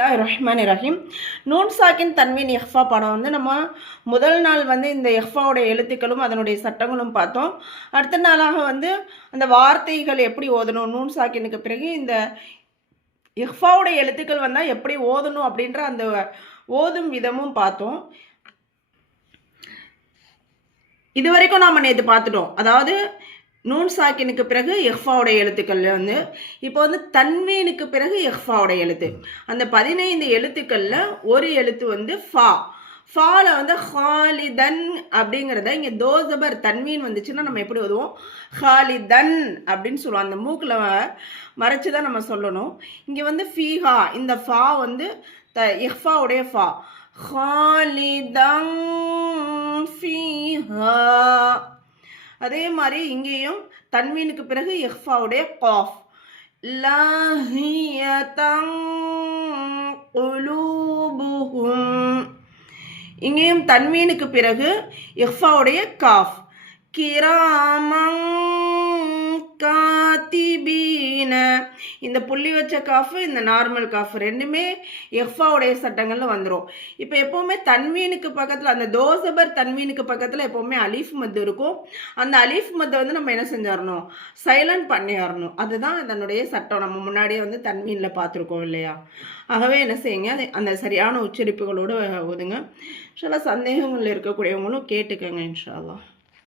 ரஹ்மானிரஹீம். Noon சாக்கின் தன்வீன் இஹ்ஃபா படம் வந்து நம்ம முதல் நாள் வந்து இந்த இஹ்ஃபாவுடைய எழுத்துக்களும் அதனுடைய சட்டங்களும் பார்த்தோம். அடுத்த நாளாக வந்து அந்த வார்த்தைகள் எப்படி ஓதணும், நூன் சாக்கினுக்கு பிறகு இந்த இஹ்ஃபாவுடைய எழுத்துக்கள் வந்தால் எப்படி ஓதணும் அப்படின்ற அந்த ஓதும் விதமும் பார்த்தோம். இது வரைக்கும் நாம் நேற்று பார்த்துட்டோம். அதாவது நூன் சாக்கினுக்கு பிறகு இஹ்ஃபாவுடைய எழுத்துக்கள் வந்து இப்போ வந்து தன்வீனுக்கு பிறகு இஹ்ஃபாவுடைய எழுத்து. அந்த 15 எழுத்துக்களில் ஒரு எழுத்து வந்து ஃபா. ஃபால வந்து ஹாலிதன் அப்படிங்கிறத இங்கே தோசபர் தன்வீன் வந்துச்சுன்னா நம்ம எப்படி ஓதுவோம், ஹாலிதன் அப்படின்னு சொல்லுவோம். அந்த மூக்கில் மறைச்சி தான் நம்ம சொல்லணும். இங்கே வந்து ஃபீஹா, இந்த ஃபா வந்து இஹ்ஃபாவுடைய ஃபா. ஹாலிதன் ஃபீஹா. அதே மாதிரி இங்கேயும் தன்வீனுக்கு பிறகு இஹ்ஃபாவுடைய காஃப். லாஹியதன் குலூபுஹும். இங்கேயும் தன்வீனுக்கு பிறகு இஹ்ஃபாவுடைய காஃப். கிராமன் காத்திபீன. இந்த புள்ளி வச்ச காஃபு, இந்த நார்மல் காஃபு ரெண்டுமே இஹ்ஃபாவுடைய சட்டங்களில் வந்துடும். இப்போ எப்போவுமே தன்வீனுக்கு பக்கத்தில், அந்த தோசபர் தன்வீனுக்கு பக்கத்தில் எப்போவுமே அலீஃப் மத்து இருக்கும். அந்த அலீஃப் மத்தை வந்து நம்ம என்ன செஞ்சிடணும், சைலண்ட் பண்ணிடணும். அதுதான் அதனுடைய சட்டம். நம்ம முன்னாடியே வந்து தன்வீனில் பார்த்துருக்கோம் இல்லையா? ஆகவே என்ன செய்யுங்க, அந்த சரியான உச்சரிப்புகளோடு ஓதுங்க. இன்ஷா அல்லாஹ் சந்தேகங்கள் இருக்கக்கூடியவங்களும் கேட்டுக்கோங்க இன்ஷா அல்லாஹ்.